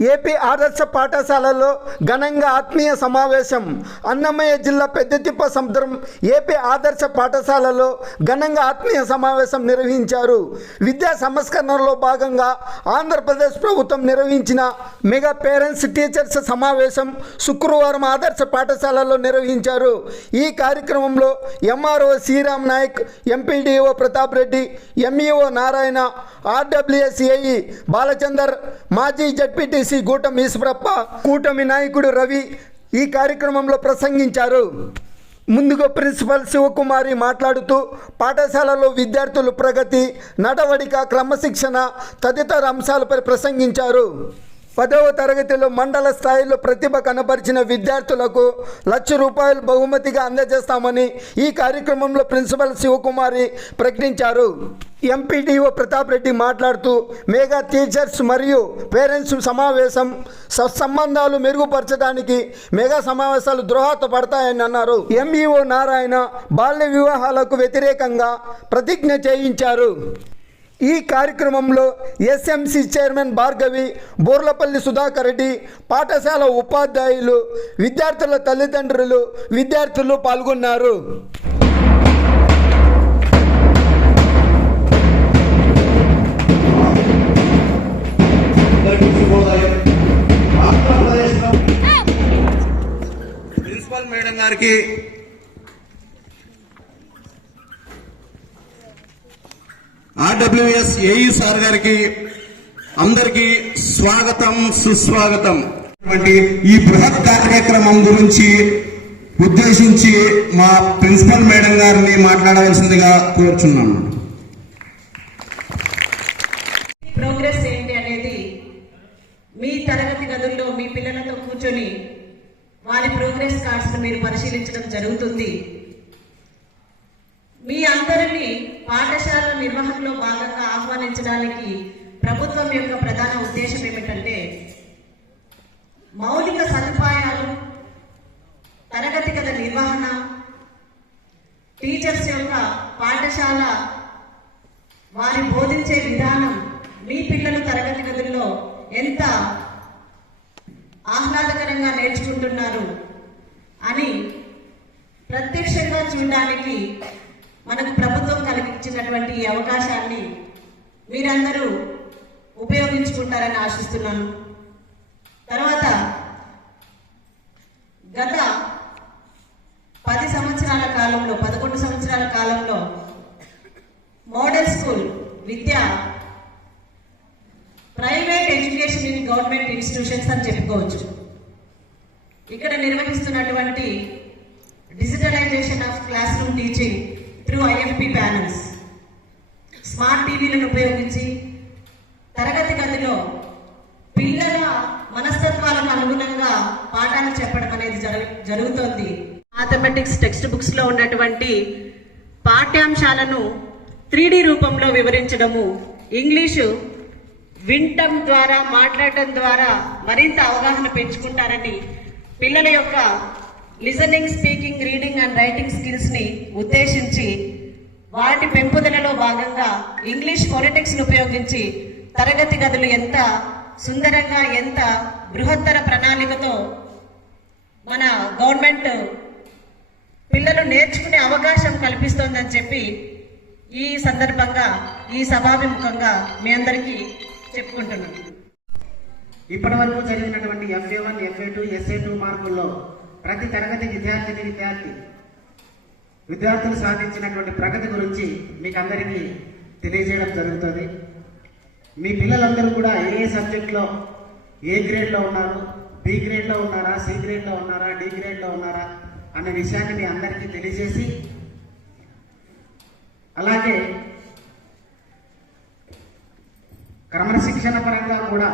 AP ఆదర్శ పాఠశాలలో ఘనంగా ఆత్మీయ సమావేశం. అన్నమయ్య జిల్లా పెద్దతిప్ప సముద్రం ఏపీ ఆదర్శ పాఠశాలలో ఘనంగా ఆత్మీయ సమావేశం నిర్వహించారు. విద్యా సంస్కరణలో భాగంగా ఆంధ్రప్రదేశ్ ప్రభుత్వం నిర్వహించిన మెగా పేరెంట్స్ టీచర్స్ సమావేశం శుక్రవారం ఆదర్శ పాఠశాలలో నిర్వహించారు. ఈ కార్యక్రమంలో MRO Sriram Nayak MPDO Pratap Reddy MEO Narayana RWS AE Balachander మాజీ జడ్పీటీసీ గూటం ఈశ్వరప్ప కూటమి నాయకుడు రవి ఈ కార్యక్రమంలో ప్రసంగించారు. ముందుగా ప్రిన్సిపల్ శివకుమారి మాట్లాడుతూ పాఠశాలలో విద్యార్థులు ప్రగతి నడవడిక క్రమశిక్షణ తదితర అంశాలపై ప్రసంగించారు. పదవ తరగతిలో మండల స్థాయిలో ప్రతిభ కనపరిచిన విద్యార్థులకు లక్ష రూపాయలు బహుమతిగా అందజేస్తామని ఈ కార్యక్రమంలో ప్రిన్సిపల్ శివకుమారి ప్రకటించారు. ఎంపీడీఓ ప్రతాప్ రెడ్డి మాట్లాడుతూ మెగా టీచర్స్ మరియు పేరెంట్స్ సమావేశం సత్సంబంధాలు మెరుగుపరచడానికి మెగా సమావేశాలు దోహదపడతాయని అన్నారు. ఎంఈఓ నారాయణ బాల్య వివాహాలకు వ్యతిరేకంగా ప్రతిజ్ఞ చేయించారు. ఈ కార్యక్రమంలో ఎస్ఎంసి చైర్మన్ భార్గవి బోర్లపల్లి సుధాకర్ రెడ్డి పాఠశాల ఉపాధ్యాయులు విద్యార్థుల తల్లిదండ్రులు విద్యార్థులు పాల్గొన్నారు. ప్రిన్సిపల్ మేడం గారికి ఆర్డబ్ల్యూఎస్ ఏఈ సార్ గారికి అందరికీ స్వాగతం సుస్వాగతం. ఈ బృహత్ కార్యక్రమం గురించి ఉద్దేశించి మా ప్రిన్సిపల్ మేడం గారిని మాట్లాడవలసిందిగా కోరుచున్నాను ప్రోగ్రెస్ ఏంటి అనేది మీ తరగతి గదుల్లో మీ పిల్లలతో కూర్చొని వారి ప్రోగ్రెస్ కార్డ్స్ మీరు పరిశీలించడం జరుగుతుంది మీ అందరినీ పాఠశాల నిర్వహణలో భాగంగా ఆహ్వానించడానికి ప్రభుత్వం యొక్క ప్రధాన ఉద్దేశం ఏమిటంటే మౌలిక సదుపాయాలు తరగతి గద నిర్వహణ టీచర్స్ యొక్క పాఠశాల వారి బోధించే విధానం మీ పిల్లలు తరగతి గదుల్లో ఎంత ఆహ్లాదకరంగా నేర్చుకుంటున్నారు అని ప్రత్యక్షంగా చూడడానికి మనకు ప్రభుత్వం కలిగించినటువంటి ఈ అవకాశాన్ని మీరందరూ ఉపయోగించుకుంటారని ఆశిస్తున్నాను. తర్వాత గత పది సంవత్సరాల కాలంలో పదకొండు సంవత్సరాల కాలంలో model school Vidya private education in government institutions అని చెప్పుకోవచ్చు. ఇక్కడ నిర్వహిస్తున్నటువంటి digitalization of classroom teaching through IFP panels. Smart టీవీలను ఉపయోగించి తరగతి గదిలో పిల్లల మనస్తత్వాలకు అనుగుణంగా పాఠాలు చెప్పడం అనేది జరుగుతోంది. మ్యాథమెటిక్స్ టెక్స్ట్ బుక్స్లో ఉన్నటువంటి పాఠ్యాంశాలను త్రీ రూపంలో వివరించడము ఇంగ్లీషు వినటం ద్వారా మాట్లాడటం ద్వారా మరింత అవగాహన పెంచుకుంటారని పిల్లల యొక్క listening speaking reading and writing స్కిల్స్ని ఉద్దేశించి వాటి పెంపుదలలో భాగంగా ఇంగ్లీష్ ఫోనెటిక్స్ ఉపయోగించి తరగతి గదులు ఎంత సుందరంగా ఎంత బృహత్తర ప్రణాళికతో మన గవర్నమెంట్ పిల్లలు నేర్చుకునే అవకాశం కల్పిస్తోందని చెప్పి ఈ సందర్భంగా ఈ సభాభిముఖంగా మీ అందరికీ చెప్పుకుంటున్నాను. ఇప్పటి వరకు జరిగినటువంటి FA one FA two SA two మార్కుల్లో ప్రతి తరగతి విద్యార్థిని విద్యార్థి విద్యార్థులు సాధించినటువంటి ప్రగతి గురించి మీకు అందరికీ తెలియజేయడం జరుగుతుంది. మీ పిల్లలందరూ కూడా ఏ సబ్జెక్ట్లో ఏ గ్రేడ్లో ఉన్నారు? బి గ్రేడ్లో ఉన్నారా? సి గ్రేడ్లో ఉన్నారా? డి గ్రేడ్లో ఉన్నారా? అనే విషయాన్ని మీ అందరికీ తెలియజేసి అలాగే క్రమశిక్షణ పరంగా కూడా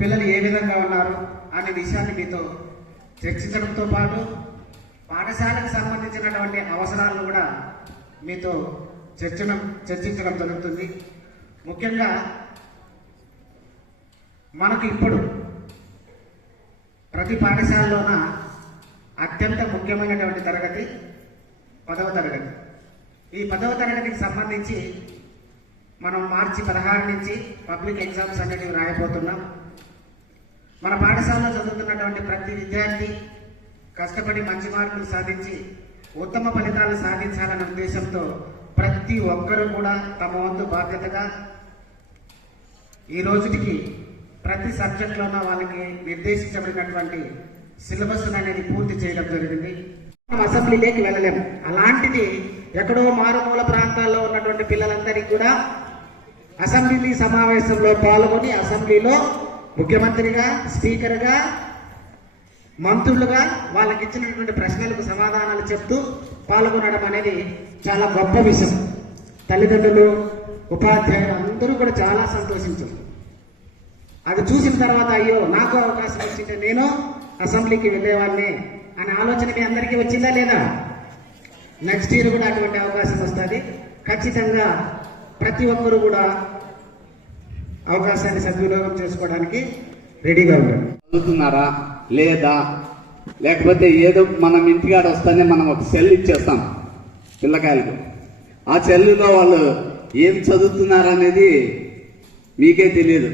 పిల్లలు ఏ విధంగా ఉన్నారు అనే విషయాన్ని మీతో చర్చించడంతో పాటు పాఠశాలకు సంబంధించినటువంటి అవసరాలను కూడా మీతో చర్చన చర్చించడం జరుగుతుంది. ముఖ్యంగా మనకు ఇప్పుడు ప్రతి పాఠశాలలోన అత్యంత ముఖ్యమైనటువంటి తరగతి పదవ తరగతి. ఈ పదవ తరగతికి సంబంధించి మనం మార్చి పదహారు నుంచి పబ్లిక్ ఎగ్జామ్స్ అనేటివి రాయబోతున్నాం. మన పాఠశాలలో చదువుతున్నటువంటి ప్రతి విద్యార్థి కష్టపడి మంచి మార్కులు సాధించి ఉత్తమ ఫలితాలు సాధించాలనే ఉద్దేశంతో ప్రతి ఒక్కరూ కూడా తమ వంతు బాధ్యతగా ఈ రోజుకి ప్రతి సబ్జెక్టులోనూ వాళ్ళకి నిర్దేశించబడినటువంటి సిలబస్ అనేది పూర్తి చేయడం జరిగింది. మనం అసెంబ్లీలోకి వెళ్ళలేము అలాంటిది ఎక్కడో మారుమూల ప్రాంతాల్లో ఉన్నటువంటి పిల్లలందరికీ కూడా అసెంబ్లీ సమావేశంలో పాల్గొని అసెంబ్లీలో ముఖ్యమంత్రిగా స్పీకర్గా మంత్రులుగా వాళ్ళకి ఇచ్చినటువంటి ప్రశ్నలకు సమాధానాలు చెప్తూ పాల్గొనడం అనేది చాలా గొప్ప విషయం. తల్లిదండ్రులు ఉపాధ్యాయులు అందరూ కూడా చాలా సంతోషించారు. అది చూసిన తర్వాత అయ్యో నాకు అవకాశం వచ్చింటే నేను అసెంబ్లీకి వెళ్ళేవాడిని అనే ఆలోచన మీ అందరికీ వచ్చిందా లేదా? నెక్స్ట్ ఇయర్ కూడా అటువంటి అవకాశం వస్తుంది. ఖచ్చితంగా ప్రతి ఒక్కరూ కూడా అవకాశాన్ని సద్వినియోగం చేసుకోవడానికి రెడీగా ఉంటారు చదువుతున్నారా? లేదా? లేకపోతే ఏదో మనం ఇంటికాడ వస్తానే మనం ఒక సెల్ ఇచ్చేస్తాం పిల్లకాయలకు. ఆ సెల్లులో వాళ్ళు ఏం చదువుతున్నారనేది మీకే తెలియదు.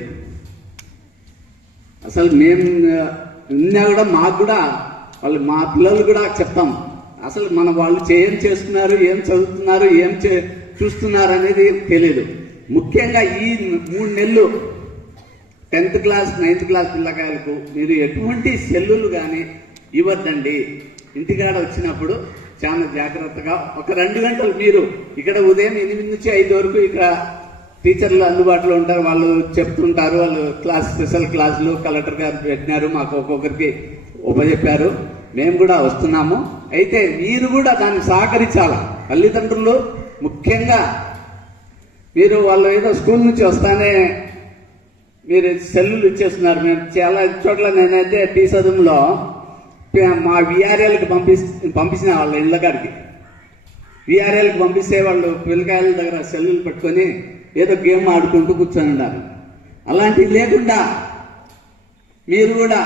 అసలు మేము ఉన్నా కూడా మాకు కూడా వాళ్ళు మా పిల్లలు కూడా చెప్తాం. అసలు మన వాళ్ళు ఏం చేస్తున్నారు ఏం చదువుతున్నారు ఏం చే చూస్తున్నారు అనేది తెలియదు ముఖ్యంగా ఈ మూడు నెలలు టెన్త్ క్లాస్ నైన్త్ క్లాస్ పిల్లకాయలకు మీరు ఎటువంటి సెల్లులు కానీ ఇవ్వద్దండి. ఇంటికాడ వచ్చినప్పుడు చాలా జాగ్రత్తగా ఒక రెండు గంటలు మీరు ఇక్కడ ఉదయం ఎనిమిది నుంచి ఐదు వరకు ఇక్కడ టీచర్లు అందుబాటులో ఉంటారు వాళ్ళు చెప్తుంటారు వాళ్ళు క్లాస్ స్పెషల్ క్లాసులు కలెక్టర్ గారు పెట్టినారు మాకు ఒక్కొక్కరికి ఉపజెప్పారు. మేము కూడా వస్తున్నాము. అయితే మీరు కూడా దాన్ని సహకరించాల? తల్లిదండ్రులు ముఖ్యంగా మీరు వాళ్ళు ఏదో స్కూల్ నుంచి వస్తానే మీరు సెల్లులు ఇచ్చేస్తున్నారు. మేము చాలా చోట్ల నేనైతే టీ సదుములో మా విఆర్ఎల్కి పంపి పంపించిన వాళ్ళ ఇళ్ళ గారికి విఆర్ఎల్కి పంపిస్తే వాళ్ళు పిల్లకాయల దగ్గర సెల్లులు పెట్టుకొని ఏదో గేమ్ ఆడుకుంటూ కూర్చొని ఉన్నారు అలాంటివి లేకుండా మీరు కూడా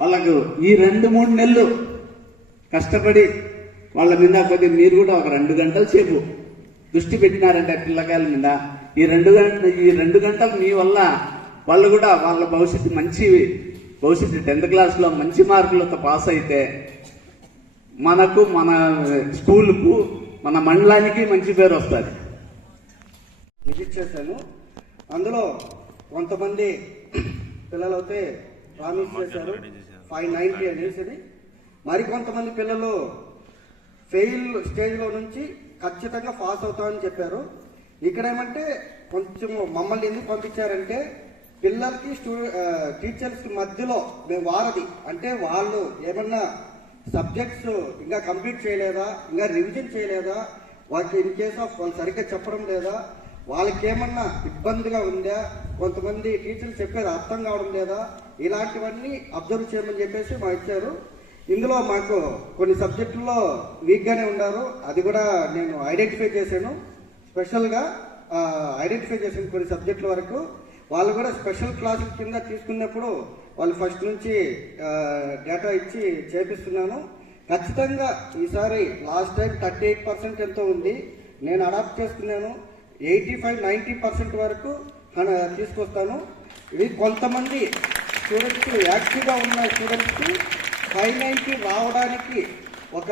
వాళ్ళకు ఈ రెండు మూడు నెలలు కష్టపడి వాళ్ళ మీద కొద్దిగా మీరు కూడా ఒక రెండు గంటల సేపు దృష్టి పెట్టినారంటే పిల్లకాయల మీద. ఈ రెండు గంటలు ఈ రెండు గంటలు మీ వల్ల వాళ్ళు కూడా వాళ్ళ భవిష్యత్తు మంచి భవిష్యత్తు టెన్త్ క్లాస్లో మంచి మార్కులతో పాస్ అయితే మనకు మన స్కూల్కు మన మండలానికి మంచి పేరు వస్తుంది. విజిట్ చేశాను అందులో కొంతమంది పిల్లలైతే ప్రామిస్ చేశారు. ఫైవ్ నైంటీ అనేసి మరికొంతమంది పిల్లలు ఫెయిల్ స్టేజ్లో నుంచి ఖచ్చితంగా పాస్ అవుతామని చెప్పారు. ఇక్కడ ఏమంటే కొంచెం మమ్మల్ని ఎందుకు పంపించారంటే పిల్లలకి స్టూ టీచర్స్ మధ్యలో మేము వారది. అంటే వాళ్ళు ఏమన్నా సబ్జెక్ట్స్ ఇంకా కంప్లీట్ చేయలేదా? ఇంకా రివిజన్ చేయలేదా? వాళ్ళకి ఇన్ కేస్ ఆఫ్ వాళ్ళు సరిగ్గా చెప్పడం లేదా? వాళ్ళకి ఏమన్నా ఇబ్బందిగా ఉందా? కొంతమంది టీచర్లు చెప్పేది అర్థం కావడం లేదా? ఇలాంటివన్నీ అబ్జర్వ్ చేయమని చెప్పేసి మా ఇచ్చారు. ఇందులో మాకు కొన్ని సబ్జెక్టుల్లో వీక్గానే ఉన్నారు. అది కూడా నేను ఐడెంటిఫై చేశాను. స్పెషల్గా ఐడెంటిఫై చేసిన కొన్ని సబ్జెక్టుల వరకు వాళ్ళు కూడా స్పెషల్ క్లాసుల కింద తీసుకున్నప్పుడు వాళ్ళు ఫస్ట్ నుంచి డేటా ఇచ్చి చేపిస్తున్నాను. ఖచ్చితంగా ఈసారి last time thirty eight percent ఎంతో ఉంది. నేను అడాప్ట్ చేసుకున్నాను. ఎయిటీ ఫైవ్ నైంటీ పర్సెంట్ వరకు తీసుకొస్తాను. ఇది కొంతమంది స్టూడెంట్స్ యాక్టివ్గా ఉన్న స్టూడెంట్స్కి ఫైవ్ నైంటీ రావడానికి ఒక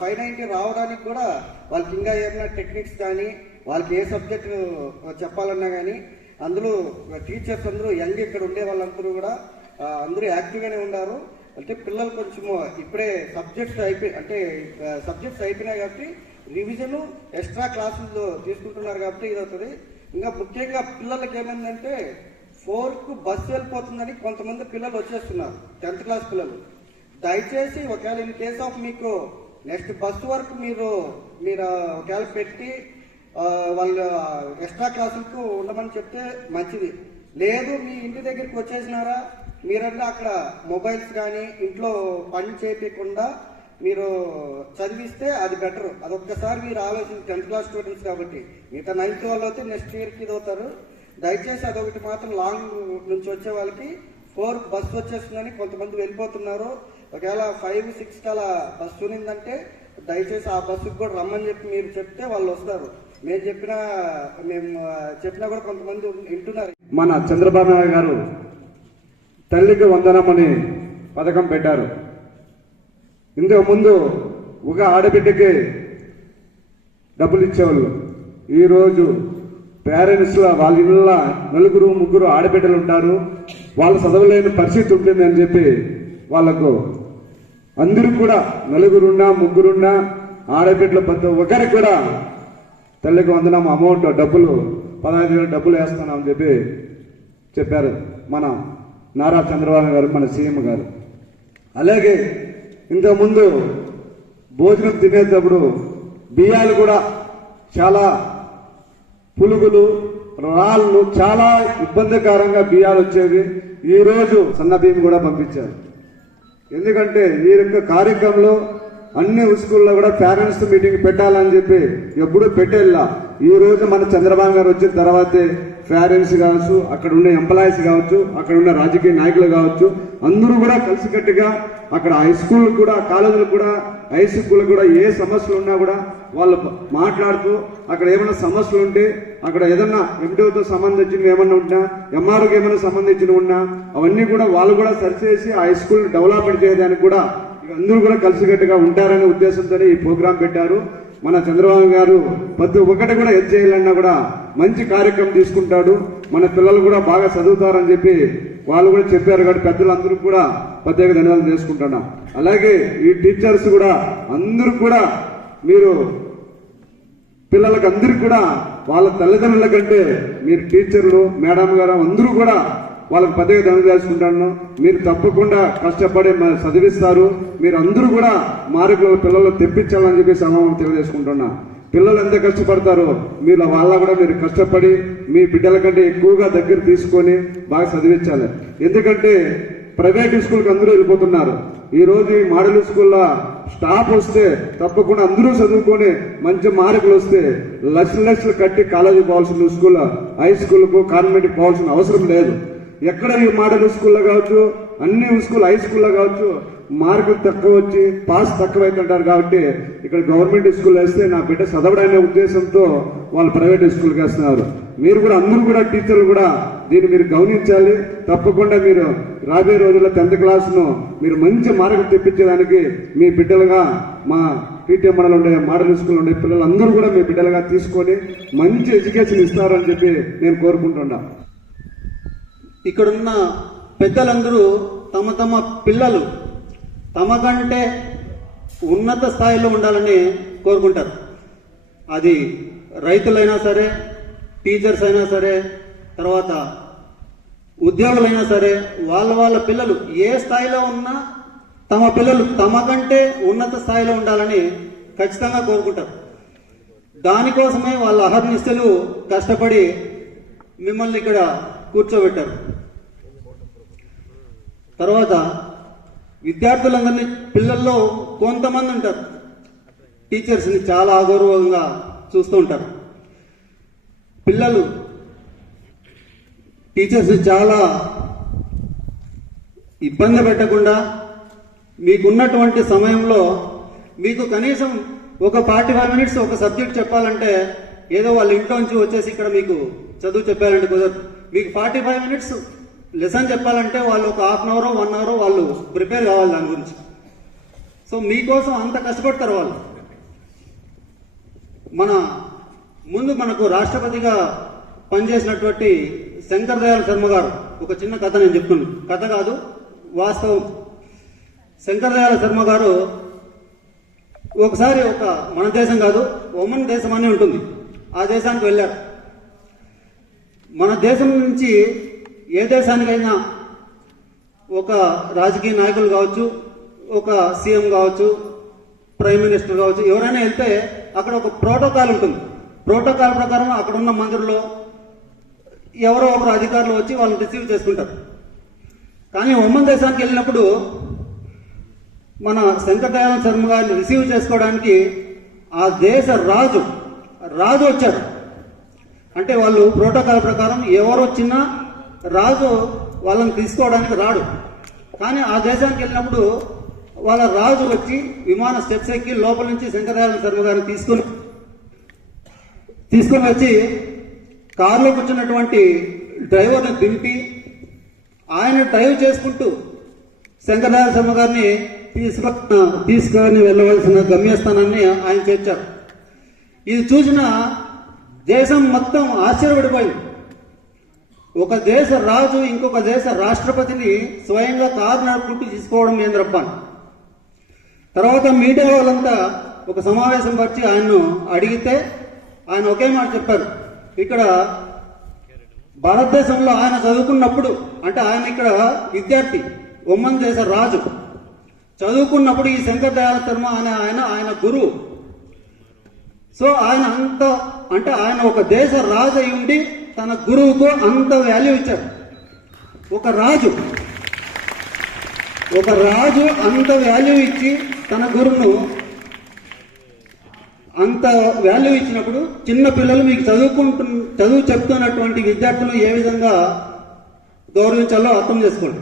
ఫైవ్ నైంటీ రావడానికి కూడా వాళ్ళకి ఇంకా ఏమైనా టెక్నిక్స్ కానీ వాళ్ళకి ఏ సబ్జెక్ట్ చెప్పాలన్నా కానీ అందులో టీచర్స్ అందరూ యంగ్ ఇక్కడ ఉండే వాళ్ళందరూ కూడా అందరూ యాక్టివ్గానే ఉన్నారు. అంటే పిల్లలు కొంచెము ఇప్పుడే సబ్జెక్ట్స్ అయిపోయి అంటే సబ్జెక్ట్స్ అయిపోయినాయి కాబట్టి రివిజన్ ఎక్స్ట్రా క్లాసులు తీసుకుంటున్నారు కాబట్టి ఇది అవుతుంది ఇంకా ముఖ్యంగా పిల్లలకి ఏమైందంటే ఫోర్కు బస్సు వెళ్ళిపోతుందని కొంతమంది పిల్లలు వచ్చేస్తున్నారు టెన్త్ క్లాస్ పిల్లలు. దయచేసి ఒకవేళ ఇన్ కేస్ ఆఫ్ మీకు నెక్స్ట్ బస్సు వరకు మీరు మీరు ఒకవేళ పెట్టి వాళ్ళ వాళ్ళు ఎక్స్ట్రా క్లాసులకు ఉండమని చెప్తే మంచిది. లేదు మీ ఇంటి దగ్గరికి వచ్చేసినారా? మీరంటే అక్కడ మొబైల్స్ కానీ ఇంట్లో పని చేయకుండా మీరు చదివిస్తే అది బెటర్ అదొక్కసారి మీరు ఆలోచించి టెన్త్ క్లాస్ స్టూడెంట్స్ కాబట్టి. మిగతా నైన్త్ వాళ్ళు అయితే నెక్స్ట్ ఇయర్కి ఇది అవుతారు దయచేసి అదొకటి మాత్రం లాంగ్ నుంచి వచ్చే వాళ్ళకి ఫోర్ బస్సు వచ్చేస్తుందని కొంతమంది వెళ్ళిపోతున్నారు. ఒకవేళ ఫైవ్ సిక్స్ అలా బస్సు ఉన్నిందంటే దయచేసి ఆ బస్సుకి కూడా రమ్మని చెప్పి మీరు చెప్తే వాళ్ళు వస్తారు. మేము చెప్పినా మేము చెప్పినా కూడా కొంతమంది వింటున్నారు. మన చంద్రబాబు నాయుడు గారు తల్లికి వందనం అని పథకం పెట్టారు. ఇంతకు ముందు ఒక ఆడబిడ్డకి డబ్బులు ఇచ్చేవాళ్ళు. ఈరోజు పేరెంట్స్లో వాళ్ళ ఇళ్ళ నలుగురు ముగ్గురు ఆడబిడ్డలు ఉంటారు. వాళ్ళు చదవలేని పరిస్థితి ఉంటుంది అని చెప్పి వాళ్ళకు అందరూ కూడా నలుగురున్నా ముగ్గురున్నా ఆడబిడ్డల ప్రతి ఒక్కరికి కూడా తల్లికి వందనం అమౌంట్ డబ్బులు పదహైదు వేలు డబ్బులు వేస్తున్నామని చెప్పి చెప్పారు మన నారా చంద్రబాబు గారు మన సీఎం గారు. అలాగే ఇంతకుముందు భోజనం తినేటప్పుడు బియ్యాలు కూడా చాలా పులుగులు రాళ్ళు చాలా ఇబ్బందికరంగా బియ్యాలు వచ్చేవి. ఈరోజు సన్న బియ్యం కూడా పంపించారు. ఎందుకంటే ఈ యొక్క కార్యక్రమంలో అన్ని స్కూల్లో కూడా పేరెంట్స్ మీటింగ్ పెట్టాలని చెప్పి ఎప్పుడూ పెట్టేలా. ఈ రోజు మన చంద్రబాబు గారు వచ్చిన తర్వాతే పేరెంట్స్ కావచ్చు అక్కడ ఉన్న ఎంప్లాయీస్ కావచ్చు అక్కడ ఉన్న రాజకీయ నాయకులు కావచ్చు అందరూ కూడా కలిసికట్టుగా అక్కడ హై స్కూల్ కూడా కాలేజీలు కూడా హై స్కూల్ కూడా ఏ సమస్యలు ఉన్నా కూడా వాళ్ళు మాట్లాడుతూ అక్కడ ఏమైనా సమస్యలు ఉంటే అక్కడ ఏదన్నా ఎంటీఓతో సంబంధించినవి ఏమన్నా ఉన్నా ఎంఆర్ఓకి ఏమైనా సంబంధించినవి ఉన్నా అవన్నీ కూడా వాళ్ళు కూడా సరిచేసి ఆ హై స్కూల్ డెవలప్మెంట్ చేయడానికి కూడా అందరూ కూడా కలిసికట్టుగా ఉంటారనే ఉద్దేశంతో ఈ ప్రోగ్రాం పెట్టారు. మన చంద్రబాబు గారు ప్రతి ఒక్కటి కూడా హెల్ప్ చేయాలన్నా కూడా మంచి కార్యక్రమం తీసుకుంటాడు. మన పిల్లలు కూడా బాగా చదువుతారని చెప్పి వాళ్ళు కూడా చెప్పారు కాబట్టి పెద్దలందరూ కూడా ప్రత్యేక ధన్యవాదాలు చేసుకుంటున్నాం. అలాగే ఈ టీచర్స్ కూడా అందరూ కూడా మీరు పిల్లలకు అందరికి కూడా వాళ్ళ తల్లిదండ్రుల కంటే మీరు టీచర్లు మేడం గారు అందరూ కూడా వాళ్ళకి పదవి ధనం చేసుకుంటాను మీరు తప్పకుండా కష్టపడి చదివిస్తారు. మీరు అందరూ కూడా మార్కులు పిల్లలు తెప్పించాలని చెప్పి సమయం తెలియజేసుకుంటున్నా. పిల్లలు ఎంత కష్టపడతారో మీరు వాళ్ళ కూడా మీరు కష్టపడి మీ బిడ్డల కంటే ఎక్కువగా దగ్గర తీసుకొని బాగా చదివించాలి. ఎందుకంటే ప్రైవేట్ స్కూల్కి అందరూ వెళ్ళిపోతున్నారు. ఈ రోజు ఈ మోడల్ స్కూల్లో స్టాఫ్ వస్తే తప్పకుండా అందరూ చదువుకొని మంచి మార్కులు వస్తే లక్షలు లక్షలు కట్టి కాలేజీ పోవాల్సిన స్కూల్ హై స్కూల్కు కాన్వెంట్కి పోవాల్సిన అవసరం లేదు. ఎక్కడ ఈ మోడల్ స్కూల్లో కావచ్చు అన్ని స్కూల్ హై స్కూల్లో కావచ్చు మార్కులు తక్కువ వచ్చి పాస్ తక్కువ అవుతుంటారు కాబట్టి ఇక్కడ గవర్నమెంట్ స్కూల్ వేస్తే నా బిడ్డ చదవడనే ఉద్దేశంతో వాళ్ళు ప్రైవేట్ స్కూల్కి వేస్తున్నారు. మీరు కూడా అందరూ కూడా టీచర్లు కూడా దీన్ని మీరు గమనించాలి. తప్పకుండా మీరు రాబోయే రోజుల్లో టెన్త్ క్లాస్ను మీరు మంచి మార్కులు తెప్పించేదానికి మీ బిడ్డలుగా మా పీటీఎం మండలం ఉండే మోడల్ స్కూల్ ఉండే పిల్లలందరూ కూడా మీ బిడ్డలుగా తీసుకొని మంచి ఎడ్యుకేషన్ ఇస్తారని చెప్పి నేను కోరుకుంటున్నా. ఇక్కడున్న పెద్దలందరూ తమ తమ పిల్లలు తమ కంటే ఉన్నత స్థాయిలో ఉండాలని కోరుకుంటారు. అది రైతులైనా సరే టీచర్స్ అయినా సరే తర్వాత ఉద్యోగులైనా సరే వాళ్ళ వాళ్ళ పిల్లలు ఏ స్థాయిలో ఉన్నా తమ పిల్లలు తమ కంటే ఉన్నత స్థాయిలో ఉండాలని ఖచ్చితంగా కోరుకుంటారు. దానికోసమే వాళ్ళ అహర్నిశలు కష్టపడి మిమ్మల్ని ఇక్కడ కూర్చోబెట్టారు. తర్వాత విద్యార్థులందరినీ పిల్లల్లో కొంతమంది ఉంటారు. టీచర్స్ని చాలా అగౌరవంగా చూస్తూ ఉంటారు. పిల్లలు టీచర్స్ని చాలా ఇబ్బంది పెట్టకుండా మీకున్నటువంటి సమయంలో మీకు కనీసం ఒక ఫార్టీ ఫైవ్ మినిట్స్ ఒక సబ్జెక్ట్ చెప్పాలంటే ఏదో వాళ్ళ ఇంట్లో నుంచి వచ్చేసి ఇక్కడ మీకు చదువు చెప్పాలంటే కుదరదు. మీకు ఫార్టీ ఫైవ్ మినిట్స్ లెసన్ చెప్పాలంటే వాళ్ళు ఒక half an hour one hour వాళ్ళు ప్రిపేర్ కావాలి దాని గురించి. సో మీకోసం అంత కష్టపడతారు వాళ్ళు. మన ముందు మనకు రాష్ట్రపతిగా పనిచేసినటువంటి శంకర్ దయాళ్ శర్మ గారు ఒక చిన్న కథ నేను చెప్తున్నాను. కథ కాదు వాస్తవం. శంకర్ దయాళ్ శర్మ గారు ఒకసారి ఒక మన దేశం కాదు ఒమన్ దేశం అని ఉంటుంది. ఆ దేశానికి వెళ్ళారు. మన దేశం నుంచి ఏ దేశానికైనా ఒక రాజకీయ నాయకులు కావచ్చు ఒక సీఎం కావచ్చు ప్రైమ్ మినిస్టర్ కావచ్చు ఎవరైనా వెళ్తే అక్కడ ఒక ప్రోటోకాల్ ఉంటుంది. ప్రోటోకాల్ ప్రకారం అక్కడ ఉన్న మంత్రులు ఎవరో ఒకరు అధికారులు వచ్చి వాళ్ళని రిసీవ్ చేసుకుంటారు. కానీ ఒమన్ దేశానికి వెళ్ళినప్పుడు మన శంకర్ దయానంద శర్మ గారిని రిసీవ్ చేసుకోవడానికి ఆ దేశ రాజు రాజు వచ్చారు అంటే వాళ్ళు ప్రోటోకాల్ ప్రకారం ఎవరు వచ్చినా రాజు వాళ్ళని తీసుకోవడానికి రాడు. కానీ ఆ దేశానికి వెళ్ళినప్పుడు వాళ్ళ రాజు వచ్చి విమాన స్టెప్స్ ఎక్కి లోపల నుంచి శంకరదయానంద శర్మ గారిని తీసుకుని తీసుకుని వచ్చి కారులో కూర్చున్నటువంటి డ్రైవర్ని దింపి ఆయన డ్రైవ్ చేసుకుంటూ శంకరదయాళ శర్మ గారిని తీసుకు తీసుకొని వెళ్ళవలసిన గమ్యస్థానాన్ని ఆయన చేర్చారు. ఇది చూసిన దేశం మొత్తం ఆశ్చర్యపడిపోయింది. ఒక దేశ రాజు ఇంకొక దేశ రాష్ట్రపతిని స్వయంగా కారు నడుపుకుంటూ తీసుకోవడం ఏంద్రప్ప తర్వాత మీడియా వాళ్ళంతా ఒక సమావేశం వచ్చి ఆయన్ను అడిగితే ఆయన ఒకే మాట చెప్పారు. ఇక్కడ భారతదేశంలో ఆయన చదువుకున్నప్పుడు అంటే ఆయన ఇక్కడ విద్యార్థి ఒమ్మన్ దేశ రాజు చదువుకున్నప్పుడు ఈ శంకర్ దయాల శర్మ అనే ఆయన ఆయన గురువు. సో ఆయన అంత అంటే ఆయన ఒక దేశ రాజు అయి ఉండి తన గురువుకు అంత వాల్యూ ఇచ్చారు ఒక రాజు ఒక రాజు అంత వాల్యూ ఇచ్చి తన గురువును అంత వాల్యూ ఇచ్చినప్పుడు చిన్న పిల్లలు మీకు చదువుకుంటు చదువు చెప్తున్నటువంటి విద్యార్థులు ఏ విధంగా గౌరవించాలో అర్థం చేసుకోండి.